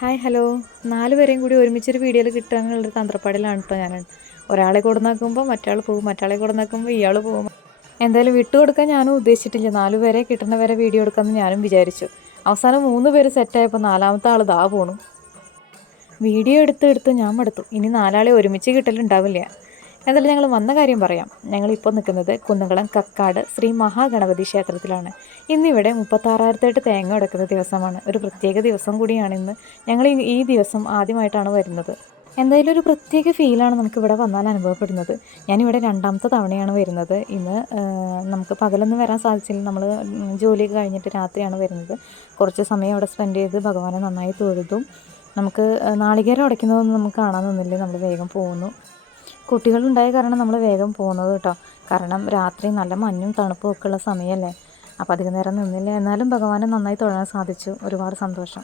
Hi hello 4 പേരെയും കൂടി ഒരുമിച്ചൊരു വീഡിയോയിൽ കിട്ടുകയെന്നുള്ളൊരു തന്ത്രപ്പാടിലാണ് കേട്ടോ ഞാൻ. ഒരാളെ കൊടുന്നാക്കുമ്പോൾ മറ്റാൾ പോകും, മറ്റാളെ കൊടുന്നാക്കുമ്പോൾ ഇയാൾ പോകും. എന്തായാലും വിട്ടുകൊടുക്കാൻ ഞാനും ഉദ്ദേശിച്ചിട്ടില്ല. 4 പേരെ കിട്ടുന്ന വരെ വീഡിയോ എടുക്കാമെന്ന് ഞാനും വിചാരിച്ചു. അവസാനം 3 പേര് സെറ്റായപ്പോൾ 4-മത്തെ ആൾ ദാ പോണു. വീഡിയോ എടുത്ത് ഞാൻ മടുത്തു. ഇനി 4 ആളെ ഒരുമിച്ച് കിട്ടലുണ്ടാവില്ല. എന്തായാലും ഞങ്ങൾ വന്ന കാര്യം പറയാം. ഞങ്ങളിപ്പോൾ നിൽക്കുന്നത് കുന്നംകുളം കക്കാട് ശ്രീ മഹാഗണപതി ക്ഷേത്രത്തിലാണ്. ഇന്നിവിടെ 36,000 തേങ്ങ ഉടക്കുന്ന ദിവസമാണ്. ഒരു പ്രത്യേക ദിവസം കൂടിയാണ് ഇന്ന്. ഞങ്ങൾ ഈ ദിവസം ആദ്യമായിട്ടാണ് വരുന്നത്. എന്തായാലും ഒരു പ്രത്യേക ഫീലാണ് നമുക്കിവിടെ വന്നാൽ അനുഭവപ്പെടുന്നത്. ഞാനിവിടെ 2-മത്തെ തവണയാണ് വരുന്നത്. ഇന്ന് നമുക്ക് പകലൊന്നും വരാൻ സാധിച്ചില്ല. നമ്മൾ ജോലിയൊക്കെ കഴിഞ്ഞിട്ട് രാത്രിയാണ് വരുന്നത്. കുറച്ച് സമയം അവിടെ സ്പെൻഡ് ചെയ്ത് ഭഗവാനെ നന്നായി തൊഴുതും നമുക്ക് നാളികേരം ഉടയ്ക്കുന്നതൊന്നും നമുക്ക് കാണാൻ നിന്നില്ല. നമ്മൾ വേഗം പോകുന്നു. കുട്ടികളുണ്ടായ കാരണം നമ്മൾ വേഗം പോകുന്നത് കേട്ടോ. കാരണം രാത്രി നല്ല മഞ്ഞും തണുപ്പും ഒക്കെ ഉള്ള സമയമല്ലേ. അപ്പോൾ അധികം നേരം നിന്നില്ല. എന്നാലും ഭഗവാനെ നന്നായി തൊഴാൻ സാധിച്ചു. ഒരുപാട് സന്തോഷം.